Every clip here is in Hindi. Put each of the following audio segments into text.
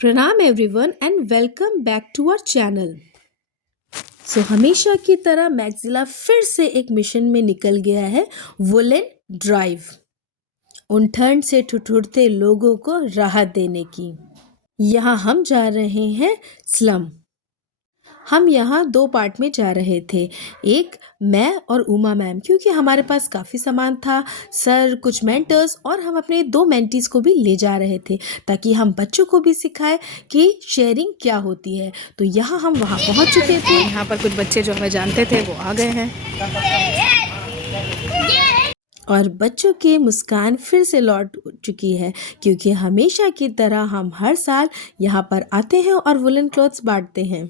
प्रणाम everyone and welcome back to our channel. हमेशा की तरह मैक्सिला फिर से एक मिशन में निकल गया है वुलन ड्राइव, उन ठंड से ठिठुरते लोगों को राहत देने की। यहाँ हम जा रहे हैं स्लम। हम यहाँ दो पार्ट में जा रहे थे, एक मैं और उमा मैम, क्योंकि हमारे पास काफ़ी सामान था, सर कुछ मेंटर्स और हम अपने दो मेंटीज को भी ले जा रहे थे ताकि हम बच्चों को भी सिखाएं कि शेयरिंग क्या होती है। तो यहाँ हम वहाँ पहुँच चुके थे। यहाँ पर कुछ बच्चे जो हमें जानते थे वो आ गए हैं और बच्चों की मुस्कान फिर से लौट चुकी है, क्योंकि हमेशा की तरह हम हर साल यहाँ पर आते हैं और वुलन क्लॉथ्स बांटते हैं।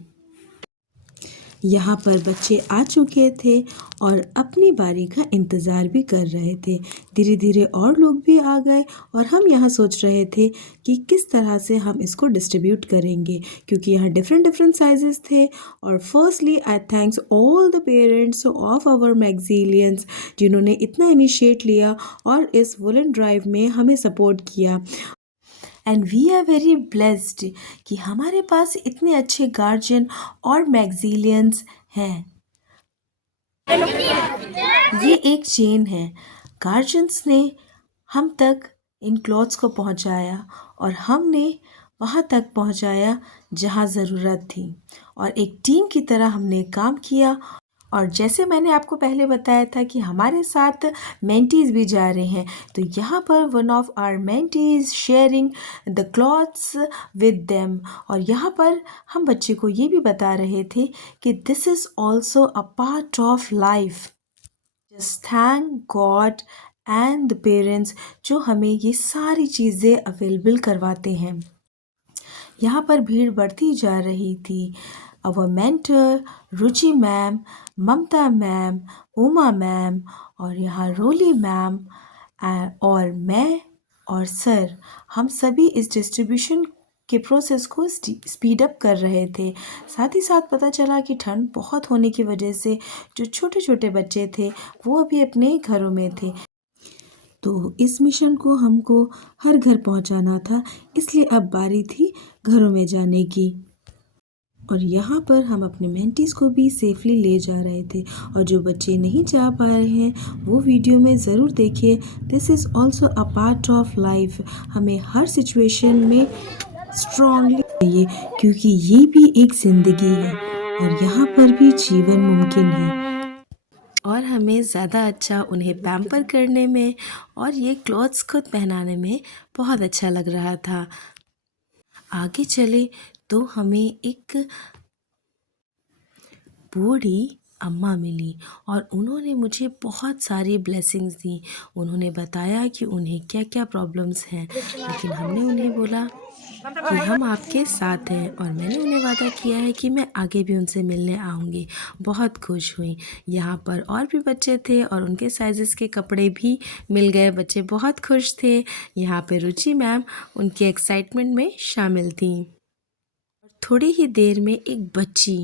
यहाँ पर बच्चे आ चुके थे और अपनी बारी का इंतज़ार भी कर रहे थे। धीरे धीरे और लोग भी आ गए और हम यहाँ सोच रहे थे कि किस तरह से हम इसको डिस्ट्रीब्यूट करेंगे, क्योंकि यहाँ डिफरेंट डिफरेंट साइजेस थे। और firstly I thanks all the parents of our मैक्सिलियंस जिन्होंने इतना इनिशिएट लिया और इस वुलन ड्राइव में हमें सपोर्ट किया। And we are very blessed कि हमारे पास इतने अच्छे गार्जियन और मैक्सिलियंस हैं। ये एक चेन है, गार्जियंस ने हम तक इन क्लॉथ्स को पहुंचाया और हमने वहाँ तक पहुंचाया जहाँ ज़रूरत थी, और एक टीम की तरह हमने काम किया। और जैसे मैंने आपको पहले बताया था कि हमारे साथ मेंटीज़ भी जा रहे हैं, तो यहाँ पर one of our mentees sharing the clothes with them. और यहाँ पर हम बच्चे को ये भी बता रहे थे कि this is also a part of life. Just thank God and the parents जो हमें ये सारी चीज़ें अवेलेबल करवाते हैं। यहाँ पर भीड़ बढ़ती जा रही थी। अवर मेंटर रुचि मैम, ममता मैम, उमा मैम और यहाँ रोली मैम और मैं और सर, हम सभी इस डिस्ट्रीब्यूशन के प्रोसेस को स्पीड अप कर रहे थे। साथ ही साथ पता चला कि ठंड बहुत होने की वजह से जो छोटे छोटे बच्चे थे वो अभी अपने घरों में थे, तो इस मिशन को हमको हर घर पहुंचाना था, इसलिए अब बारी थी घरों में जाने की। और यहाँ पर हम अपने मेंटीज़ को भी सेफली ले जा रहे थे। और जो बच्चे नहीं जा पा रहे हैं वो वीडियो में ज़रूर देखिए। This is also a part of life. हमें हर सिचुएशन में स्ट्रांगली चाहिए, क्योंकि ये भी एक ज़िंदगी है और यहाँ पर भी जीवन मुमकिन है। और हमें ज़्यादा अच्छा उन्हें पैम्पर करने में और ये क्लॉथ्स खुद पहनाने में बहुत अच्छा लग रहा था। आगे चले तो हमें एक बूढ़ी अम्मा मिली और उन्होंने मुझे बहुत सारी ब्लेसिंग्स दी। उन्होंने बताया कि उन्हें क्या क्या प्रॉब्लम्स हैं, लेकिन हमने उन्हें बोला कि हम आपके साथ हैं, और मैंने उन्हें वादा किया है कि मैं आगे भी उनसे मिलने आऊँगी। बहुत खुश हुई। यहाँ पर और भी बच्चे थे और उनके साइज़ेस के कपड़े भी मिल गए। बच्चे बहुत खुश थे। यहाँ पे रुचि मैम उनके एक्साइटमेंट में शामिल थी। थोड़ी ही देर में एक बच्ची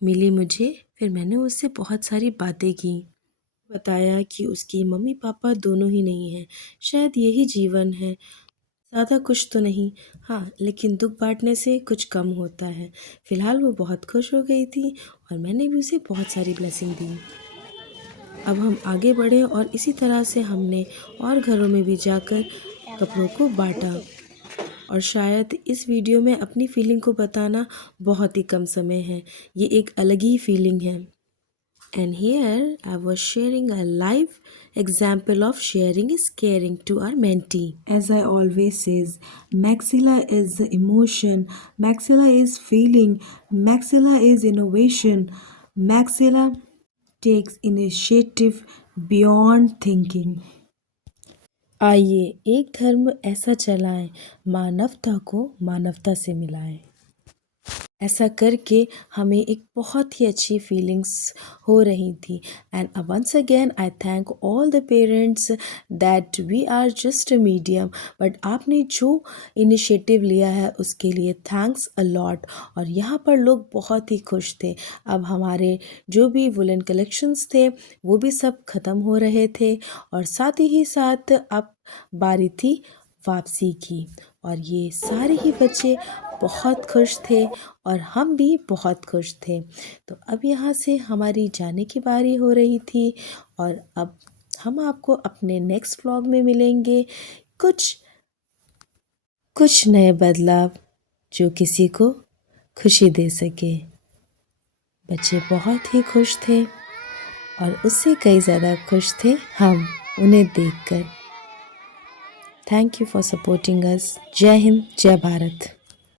मिली मुझे, फिर मैंने उससे बहुत सारी बातें की। बताया कि उसकी मम्मी पापा दोनों ही नहीं हैं, शायद यही जीवन है, ज़्यादा कुछ तो नहीं, हाँ लेकिन दुख बांटने से कुछ कम होता है। फ़िलहाल वो बहुत खुश हो गई थी और मैंने भी उसे बहुत सारी ब्लेसिंग दी। अब हम आगे बढ़े और इसी तरह से हमने और घरों में भी जाकर कपड़ों को बांटा। और शायद इस वीडियो में अपनी फीलिंग को बताना बहुत ही कम समय है, ये एक अलग ही फीलिंग है। And here I was sharing a live example of sharing is caring to our mentee. As I always says, maxilla is emotion, maxilla is feeling, maxilla is innovation, maxilla takes initiative beyond thinking. आइए एक धर्म ऐसा चलाएं, मानवता को मानवता से मिलाएं। ऐसा करके हमें एक बहुत ही अच्छी फीलिंग्स हो रही थी। And once again I thank all the parents that we are just a medium, but आपने जो इनिशिएटिव लिया है उसके लिए थैंक्स अ लॉट। और यहाँ पर लोग बहुत ही खुश थे। अब हमारे जो भी वुलन कलेक्शंस थे वो भी सब ख़त्म हो रहे थे और साथ ही साथ अब बारी थी वापसी की। और ये सारे ही बच्चे बहुत खुश थे और हम भी बहुत खुश थे। तो अब यहाँ से हमारी जाने की बारी हो रही थी और अब हम आपको अपने नेक्स्ट व्लॉग में मिलेंगे कुछ नए बदलाव जो किसी को खुशी दे सके। बच्चे बहुत ही खुश थे और उससे कई ज़्यादा खुश थे हम उन्हें देखकर। Thank you for supporting us. जय हिंद, जय भारत।